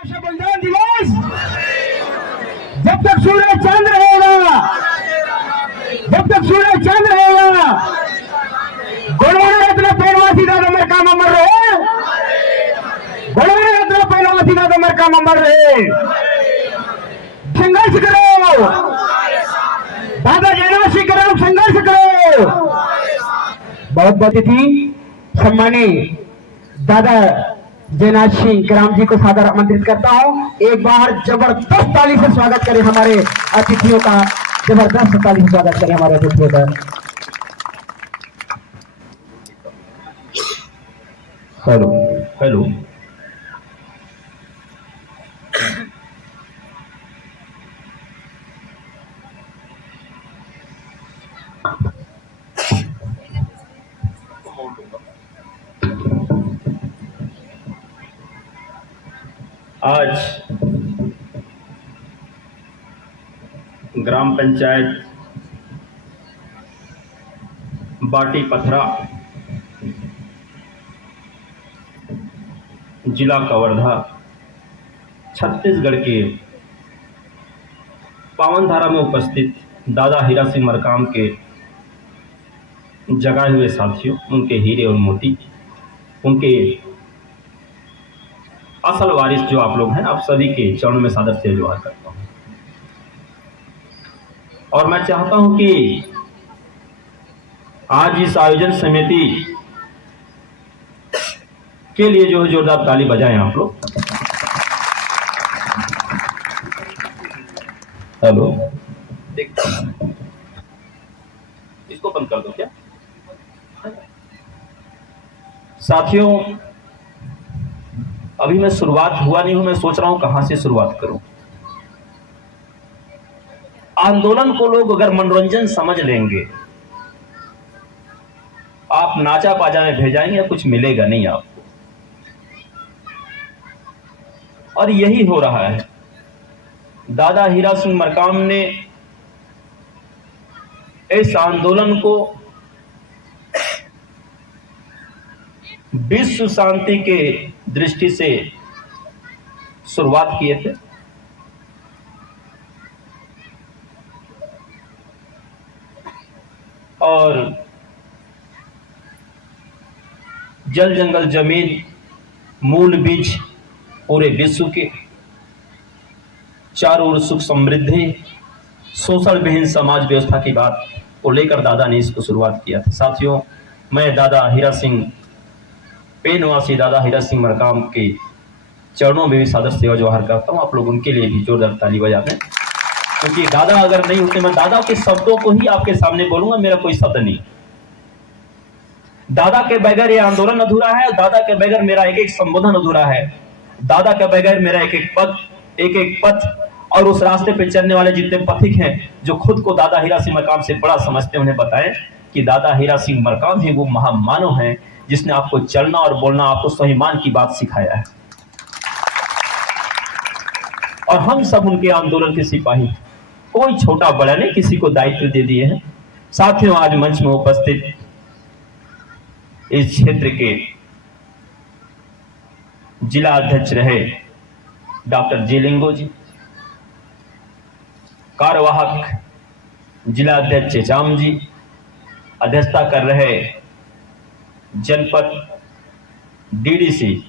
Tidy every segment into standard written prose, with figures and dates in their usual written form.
बलिदान दिवस जब तक सूरज चांद रहेगा, जब तक सूरज चांद रहेगा, गोड़वाना रत्न पैनवासी दादा मरकाम अमर रहे, गोड़वाना रत्न पैनवासी दादा मरकाम अमर रहे। संघर्ष करो दादा जयनाथ सिंह करो, संघर्ष करो। बहुत बहुत अतिथि सम्मानित दादा जयनाथ सिंह कराम जी को सादर आमंत्रित करता हूं। एक बार जबरदस्त ताली से स्वागत करें हमारे अतिथियों का, जबरदस्त ताली से स्वागत करें हमारे अतिथियों का। हेलो हेलो, आज ग्राम पंचायत बाटी पथरा, जिला कवर्धा, छत्तीसगढ़ के पावनधारा में उपस्थित दादा हीरा सिंह मरकाम के जगाए हुए साथियों, उनके हीरे और मोती, उनके असल वारिस जो आप लोग हैं, आप सभी के चरणों में सादर से जोहार करता हूं। और मैं चाहता हूं कि आज इस आयोजन समिति के लिए जो है जोरदार ताली बजाएं आप लोग। हेलो, इसको बंद कर दो क्या साथियों। अभी मैं शुरुआत हुआ नहीं हूं, मैं सोच रहा हूं कहां से शुरुआत करूं। आंदोलन को लोग अगर मनोरंजन समझ लेंगे, आप नाचा बाजा में भेजाएंगे या कुछ मिलेगा नहीं आपको, और यही हो रहा है। दादा हीरा सिंह मरकाम ने इस आंदोलन को विश्व शांति के दृष्टि से शुरुआत किए थे। और जल जंगल जमीन मूल बीज पूरे विश्व के, चारों ओर सुख समृद्धि, शोषण विहीन समाज व्यवस्था की बात को लेकर दादा ने इसको शुरुआत किया था। साथियों, मैं दादा हीरा सिंह पेनवासी दादा हीरा सिंह मरकाम के चरणों में भी सादर सेवा जोहार करता हूं। आप लोग उनके लिए भी जोरदार ताली बजा दें, क्योंकि दादा अगर नहीं होते, मैं दादा के शब्दों को ही आपके सामने बोलूंगा, मेरा कोई शब्द नहीं। दादा के बगैर ये आंदोलन अधूरा है, दादा के बगैर मेरा एक एक संबोधन अधूरा है, दादा के बगैर मेरा एक एक पद, एक एक पथ, और उस रास्ते पे चलने वाले जितने पथिक हैं जो खुद को दादा हीरा सिंह मरकाम से बड़ा समझते हैं, उन्हें बताएं कि दादा हीरा सिंह मरकाम ही वो महामानव हैं जिसने आपको चलना और बोलना, आपको स्वाभिमान की बात सिखाया है। और हम सब उनके आंदोलन के सिपाही, कोई छोटा बड़ा नहीं, किसी को दायित्व दे दिए हैं। साथियों, आज मंच में उपस्थित इस क्षेत्र के जिला अध्यक्ष रहे डॉक्टर जेलिंगो जी, कार्यवाहक जिला अध्यक्ष चेचाम जी, अध्यक्षता कर रहे जनपद डीडीसी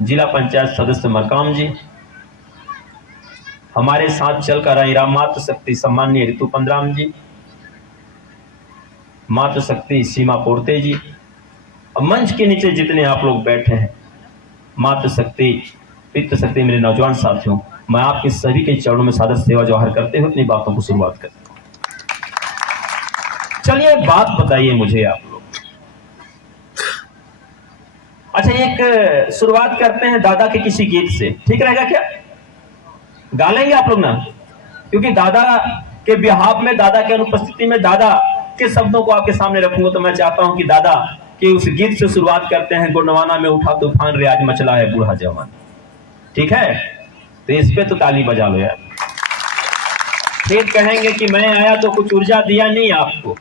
जिला पंचायत सदस्य मरकाम जी, हमारे साथ चलकर आई राम मातृ शक्ति सम्माननीय ऋतु पंद्राम जी, मातृ शक्ति सीमा पोर्ते जी, और मंच के नीचे जितने आप लोग बैठे हैं, मातृ शक्ति पितृ शक्ति, मेरे नौजवान साथियों, मैं आपके सभी के चरणों में सादर सेवा जोहार करते हुए अपनी बातों को शुरुआत करता हूं। चलिए बात बताइए मुझे आप लोग। अच्छा, एक शुरुआत करते हैं दादा के किसी गीत से, ठीक रहेगा क्या? गा लेंगे आप लोग ना? क्योंकि दादा के बिहाफ में, दादा के अनुपस्थिति में दादा के शब्दों को आपके सामने रखूंगा, तो मैं चाहता हूं कि दादा के उस गीत से शुरुआत करते हैं। गुणवाना में उठा तूफान रे, आज मचला है बूढ़ा जवान। ठीक है, तो इस पे तो ताली बजा लो यार। फिर कहेंगे कि मैं आया तो कुछ ऊर्जा दिया नहीं आपको।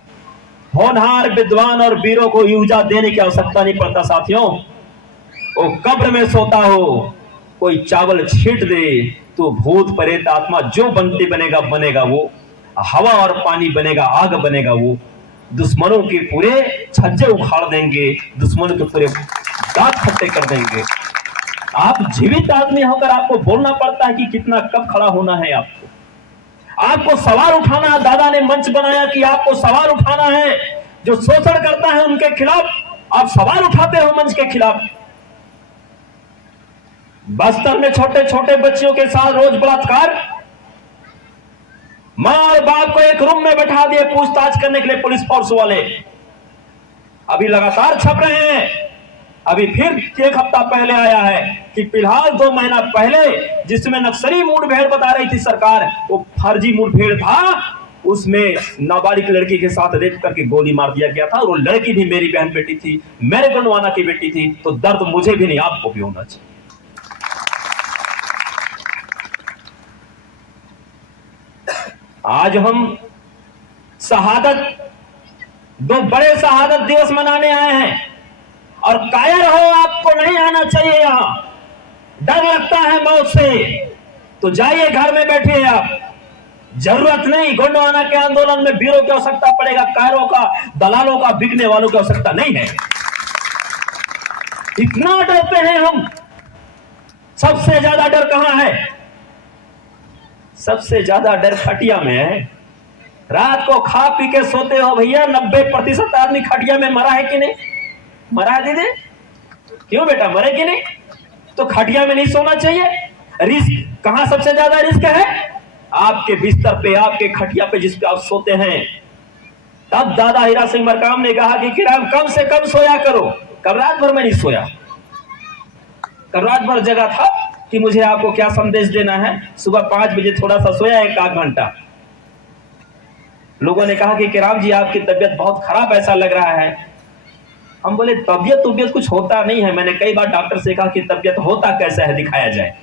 होनहार विद्वान और वीरों को ऊर्जा देने की आवश्यकता नहीं पड़ता साथियों। वो कब्र में सोता हो, कोई चावल छींट दे तो भूत प्रेत आत्मा जो बनते बनेगा बनेगा वो, हवा और पानी बनेगा, आग बनेगा वो, दुश्मनों के पूरे छज्जे उखाड़ देंगे, दुश्मनों के पूरे दांत खट्टे कर देंगे। आप जीवित आदमी होकर आपको बोलना पड़ता है कि कितना कब खड़ा होना है। आपको सवाल उठाना है। दादा ने मंच बनाया कि आपको सवाल उठाना है। जो शोषण करता है उनके खिलाफ आप सवाल उठाते हो मंच के खिलाफ। बस्तर में छोटे छोटे बच्चियों के साथ रोज बलात्कार, मां और बाप को एक रूम में बैठा दिए पूछताछ करने के लिए पुलिस फोर्स वाले। अभी लगातार छप रहे हैं। अभी फिर एक हफ्ता पहले आया है कि फिलहाल 2 महीना पहले जिसमें नक्सली मुठभेड़ बता रही थी सरकार, वो फर्जी मुठभेड़ था। उसमें नाबालिग लड़की के साथ रेप करके गोली मार दिया गया था और वो लड़की भी मेरी बहन बेटी थी, मेरे गुंडवाना की बेटी थी। तो दर्द मुझे भी नहीं, आपको भी होना चाहिए। आज हम शहादत 2 बड़े शहादत दिवस मनाने आए हैं और कायर हो, आपको नहीं आना चाहिए। यहां डर लगता है मौत से तो जाइए घर में बैठिए। आप जरूरत नहीं, गोंडवाना के आंदोलन में वीरों की आवश्यकता पड़ेगा, कायरों का, दलालों का, बिकने वालों की आवश्यकता नहीं है। इतना डरते हैं हम। सबसे ज्यादा डर कहां है? सबसे ज्यादा डर खटिया में है। रात को खा पी के सोते हो भैया, 90% आदमी खटिया में मरा है कि नहीं? मरा है दीदी? क्यों बेटा, मरे कि नहीं? तो खटिया में नहीं सोना चाहिए। रिस्क कहां सबसे ज्यादा रिस्क है? आपके बिस्तर पे, आपके खटिया पे, जिस पे आप सोते हैं। तब दादा हीरा सिंह मरकाम ने कहा कि किराम कम से कम सोया करो। कल रात भर मैं नहीं सोया, कल रात भर जगह था कि मुझे आपको क्या संदेश देना है। सुबह 5 बजे थोड़ा सा सोया, 1 घंटा। लोगों ने कहा कि किराम जी आपकी तबीयत बहुत खराब ऐसा लग रहा है। हम बोले तबीयत कुछ होता नहीं है। मैंने कई बार डॉक्टर से कहा कि तबीयत होता कैसा है, दिखाया जाए।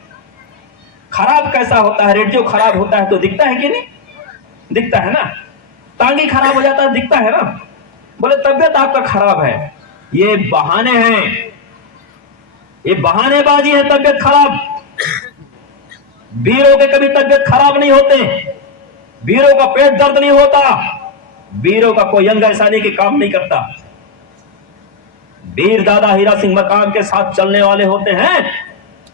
खराब कैसा होता है? रेडियो खराब होता है तो दिखता है कि नहीं? दिखता है ना। टांगी खराब हो जाता है, दिखता है ना। बोले तबीयत आपका खराब है, ये बहाने हैं, ये बहानेबाजी है। तबीयत खराब, वीरों के कभी तबीयत खराब नहीं होते, वीरों का पेट दर्द नहीं होता, वीरों का कोई अंग ऐसा नहीं कि काम नहीं करता। वीर दादा हीरा सिंह मरकाम के साथ चलने वाले होते हैं।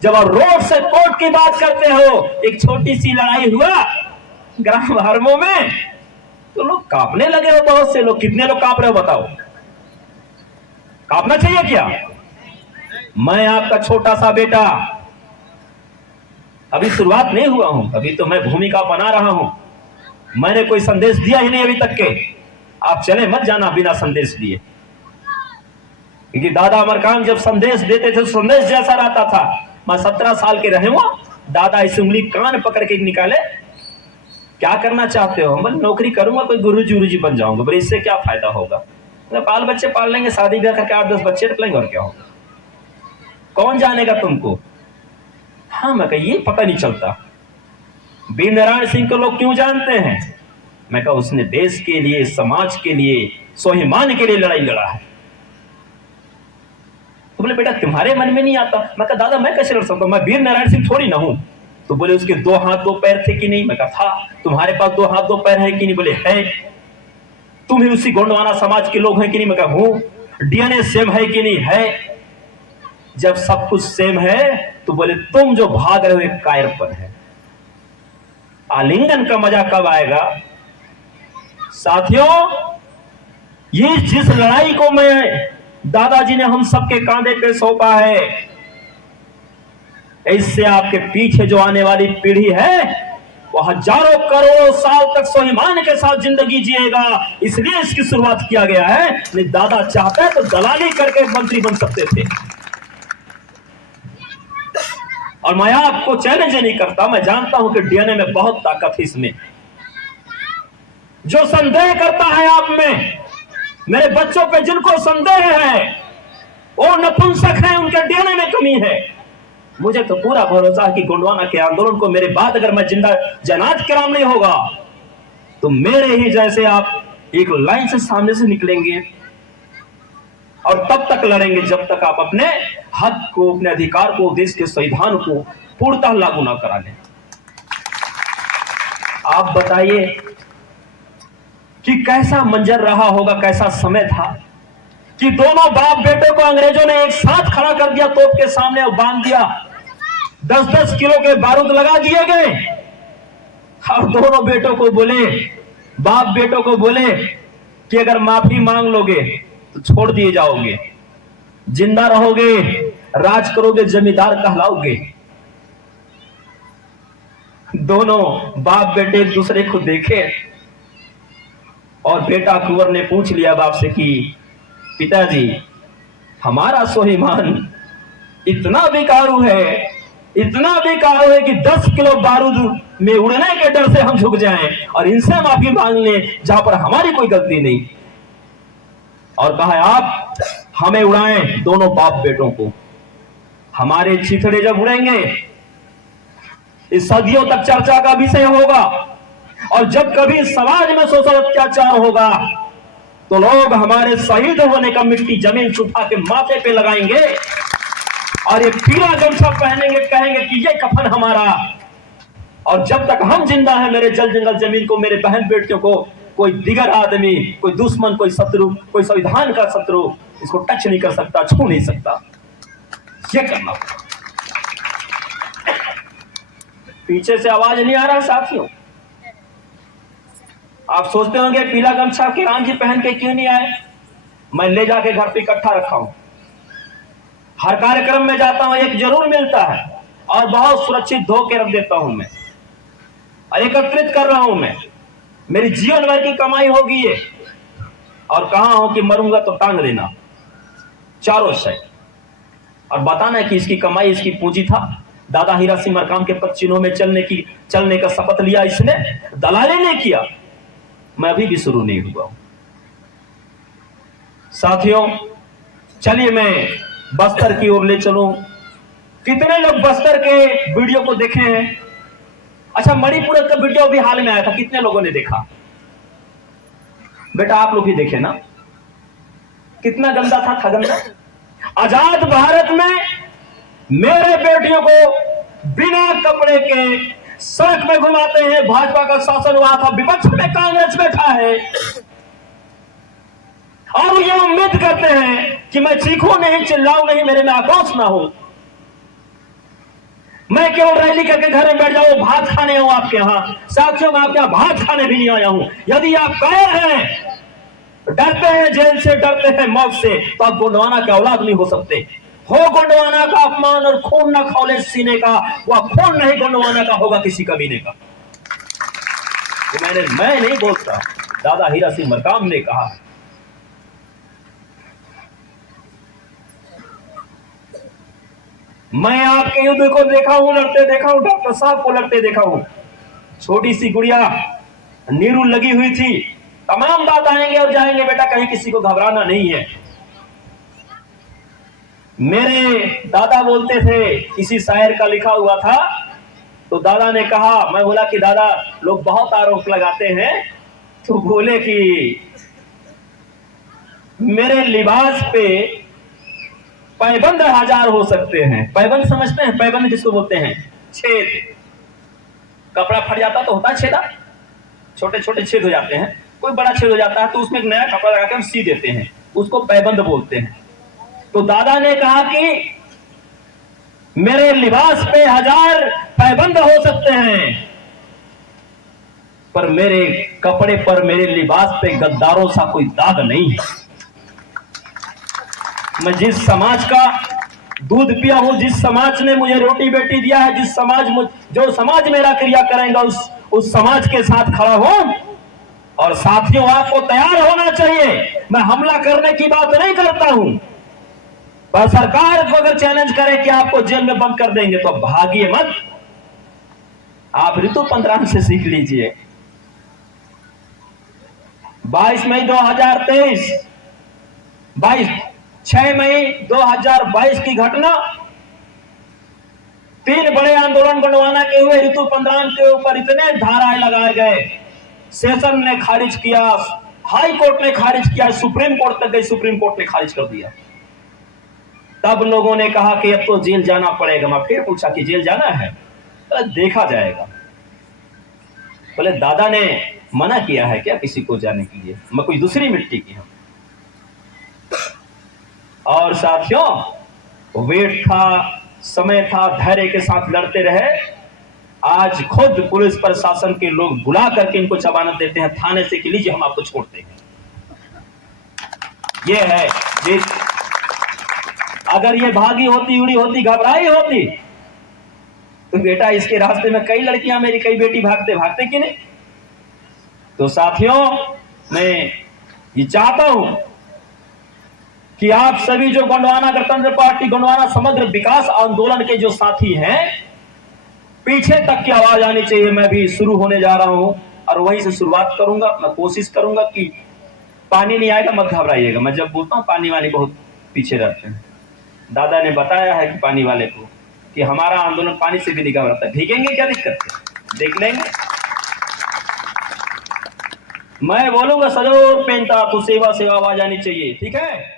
जब आप रोड से कोर्ट की बात करते हो, एक छोटी सी लड़ाई हुआ ग्राम हरमो में तो लोग कांपने लगे हो। बहुत से लोग, कितने लोग कांप रहे हो बताओ? कांपना चाहिए क्या? मैं आपका छोटा सा बेटा, अभी शुरुआत नहीं हुआ हूं, अभी तो मैं भूमिका बना रहा हूं। मैंने कोई संदेश दिया ही नहीं अभी तक के। आप चले मत जाना बिना संदेश दिए, क्योंकि दादा मरकाम जब संदेश देते थे संदेश जैसा रहता था। मैं 17 साल के रहे हुआ, दादा इस उंगली कान पकड़ के निकाले, क्या करना चाहते हो? मैं नौकरी करूंगा, कोई गुरुजी उरुजी बन जाऊंगा। बोले इससे क्या फायदा होगा? बाल बच्चे पाल लेंगे, शादी ब्याह करके 8-10 बच्चे रख लेंगे, और क्या होगा? कौन जानेगा तुमको? हाँ, मैं कहा ये पता नहीं चलता। वीर नारायण सिंह को लोग क्यों जानते हैं? मैं कहा उसने देश के लिए, समाज के लिए, स्वाभिमान के लिए लड़ाई लड़ा है। तो बोले बेटा तुम्हारे मन में नहीं आता। मैं कहा दादा मैं कैसे लड़ सकता हूं, मैं वीर नारायण सिंह थोड़ी ना हूं। तो बोले उसके 2 हाथ 2 पैर थे कि नहीं? मैं कहा था। तुम्हारे पास 2 हाथ 2 पैर है कि नहीं? बोले है। तुम ही उसी गोंडवाना समाज के लोग हैं कि नहीं? मैं कहा हूं। डीएनए सेम है कि नहीं? है। जब सब कुछ सेम है तो बोले तुम जो भाग रहे हो एक कायरपन है। आलिंगन का मजा कब आएगा? साथियों, ये जिस लड़ाई को मैं दादाजी ने हम सबके कांधे पे सौंपा है, इससे आपके पीछे जो आने वाली पीढ़ी है वो हजारों करोड़ों साल तक स्वाभिमान के साथ जिंदगी जिएगा। इसलिए इसकी शुरुआत किया गया है। नहीं दादा चाहते तो दलाली करके मंत्री बन सकते थे। और मैं आपको चैलेंज नहीं करता, मैं जानता हूं कि डीएनए में बहुत ताकत है इसमें। जो संदेह करता है आप में, मेरे बच्चों पे जिनको संदेह है वो नपुंसक हैं, उनके डीएनए में कमी है। मुझे तो पूरा भरोसा है कि गोंडवाना के आंदोलन को मेरे बाद अगर मैं जिंदा जनात कराम नहीं होगा तो मेरे ही जैसे आप एक लाइन से सामने से निकलेंगे और तब तक लड़ेंगे जब तक आप अपने हक को, अपने अधिकार को, देश के संविधान को पूर्णतः लागू ना करा लें। आप बताइए कि कैसा मंजर रहा होगा, कैसा समय था कि दोनों बाप बेटों को अंग्रेजों ने एक साथ खड़ा कर दिया, तोप के सामने और बांध दिया, 10-10 किलो के बारूद लगा दिए गए और दोनों बेटों को बोले, बाप बेटों को बोले कि अगर माफी मांग लोगे तो छोड़ दिए जाओगे, जिंदा रहोगे, राज करोगे, जमींदार कहलाओगे। दोनों बाप बेटे एक दूसरे को देखे और बेटा कुंवर ने पूछ लिया बाप से कि पिताजी, हमारा स्वाभिमान इतना बेकारू है, इतना बेकारू है कि 10 किलो बारूद में उड़ने के डर से हम झुक जाएं और इनसे माफी मांग लें जहां पर हमारी कोई गलती नहीं। और कहा आप हमें उड़ाएं, दोनों बाप बेटों को। हमारे चिथड़े जब उड़ेंगे इस सदियों तक चर्चा का विषय होगा, और जब कभी समाज में शोषण अत्याचार होगा तो लोग हमारे शहीद होने का मिट्टी जमीन छुपा के माथे पे लगाएंगे और ये पीला गमछा पहनेंगे, कहेंगे कि ये कफन हमारा। और जब तक हम जिंदा हैं मेरे जल जंगल जमीन को, मेरे बहन बेटियों को कोई दिगर आदमी, कोई दुश्मन, कोई शत्रु, कोई संविधान का शत्रु इसको टच नहीं कर सकता, छू नहीं सकता। ये करना पीछे से आवाज नहीं आ रहा साथियों? आप सोचते होंगे पीला गमछा किरान जी पहन के क्यों नहीं आए? मैं ले जाके घर पे इकट्ठा रखा हूं, हर कार्यक्रम में जाता हूं एक जरूर मिलता है और बहुत सुरक्षित धो के रख देता हूं मैं, और एकत्रित कर रहा हूं मैं। मेरी जीवन भर की कमाई होगी ये, और कहा हूं कि मरूंगा तो टांग देना चारों से, और बताना कि इसकी कमाई, इसकी पूंजी था। दादा हीरा सिंह मरकाम के पद चिन्हों में चलने का शपथ लिया इसने, दलाली ने किया। मैं अभी भी शुरू नहीं हुआ हूं साथियों। चलिए मैं बस्तर की ओर ले चलूं। कितने लोग बस्तर के वीडियो को देखे हैं? अच्छा, मणिपुर का वीडियो भी हाल में आया था, कितने लोगों ने देखा? बेटा आप लोग भी देखे ना, कितना गंदा था गंदा। आजाद भारत में मेरे बेटियों को बिना कपड़े के सड़क में घुमाते हैं। भाजपा का शासन हुआ था, विपक्ष में कांग्रेस बैठा है और ये उम्मीद करते हैं कि मैं चीखूं नहीं, चिल्लाऊं नहीं, मेरे में आक्रोश ना हो, मैं केवल रैली करके घर में बैठ जाऊं, भात खाने हूं आपके यहां। साथियों, मैं आपके यहां भात खाने भी नहीं आया हूं। यदि आप कायर हैं, डरते हैं जेल से, डरते हैं मौत से, तो आप गोंडवाना के औलाद नहीं हो सकते। हो गोंडवाना का अपमान और खून ना खौले सीने का, वह खून नहीं गोंडवाना का होगा किसी कमीने का। तो मैं नहीं बोलता, दादा हीरा सिंह मरकाम ने कहा। मैं आपके युद्ध को देखा हूं, लड़ते देखा हूं, डॉक्टर साहब को लड़ते देखा हूं। छोटी सी गुड़िया नीरू लगी हुई थी। तमाम बात आएंगे और जाएंगे बेटा, कहीं किसी को घबराना नहीं है। मेरे दादा बोलते थे, किसी शायर का लिखा हुआ था, तो दादा ने कहा, मैं बोला कि दादा लोग बहुत आरोप लगाते हैं, तो बोले कि मेरे लिबास पे पैबंद 1000 हो सकते हैं। पैबंद समझते हैं? पैबंद किसको बोलते हैं? छेद। कपड़ा फट जाता तो होता है छेदा, छोटे छोटे छेद हो जाते हैं। कोई बड़ा छेद हो जाता है तो उसमें एक नया कपड़ा लगा के हम सी देते हैं, उसको पैबंद बोलते हैं। तो दादा ने कहा कि मेरे लिबास पे 1000 पैबंद हो सकते हैं, पर मेरे कपड़े पर, मेरे लिबास पे गद्दारों सा कोई दाग नहीं है। मैं जिस समाज का दूध पिया हूं, जिस समाज ने मुझे रोटी बेटी दिया है, जो समाज मेरा क्रिया करेगा, उस समाज के साथ खड़ा हूं। और साथियों, आपको तैयार होना चाहिए। मैं हमला करने की बात नहीं करता हूं, पर सरकार को अगर चैलेंज करे कि आपको जेल में बंद कर देंगे तो भागिए मत। आप ऋतु पंद्रान से सीख लीजिए। 22 मई 2023, 6 मई 2022 की घटना, 3 बड़े आंदोलन गोंडवाना के हुए। ऋतु पंद्रान के ऊपर इतने धाराएं लगाए गए, सेशन ने खारिज किया, हाई कोर्ट ने खारिज किया, सुप्रीम कोर्ट तक गई, सुप्रीम कोर्ट ने खारिज कर दिया। तब लोगों ने कहा कि अब तो जेल जाना पड़ेगा। मैं फिर पूछा कि जेल जाना है? तो देखा जाएगा। बोले दादा ने मना किया है क्या किसी को जाने के लिए? मैं कोई दूसरी मिट्टी की हूं। और साथियों, वेट था, समय था, धैर्य के साथ लड़ते रहे। आज खुद पुलिस प्रशासन के लोग बुला करके इनको जमानत देते हैं थाने से कि लीजिए हम आपको छोड़ते हैं। ये है ये। अगर ये भागी होती, उड़ी होती, घबराई होती तो बेटा इसके रास्ते में कई लड़कियां, मेरी कई बेटी भागते भागते कि नहीं। तो साथियों, मैं ये चाहता हूं कि आप सभी जो गोंडवाना गणतंत्र पार्टी, गोंडवाना समग्र विकास आंदोलन के जो साथी हैं, पीछे तक की आवाज आनी चाहिए। मैं भी शुरू होने जा रहा हूं और वहीं से शुरुआत करूंगा। मैं कोशिश करूंगा कि पानी नहीं आएगा, मत घबराइएगा। मैं जब बोलता हूं पानी वाले बहुत पीछे रहते हैं। दादा ने बताया है कि पानी वाले को कि हमारा आंदोलन पानी से भी नहीं घबराता। भीगेंगे क्या दिक्कत है, देख लेंगे। मैं बोलूंगा सजोर पेंटा तो सेवा सेवा आवाज आनी चाहिए, ठीक है।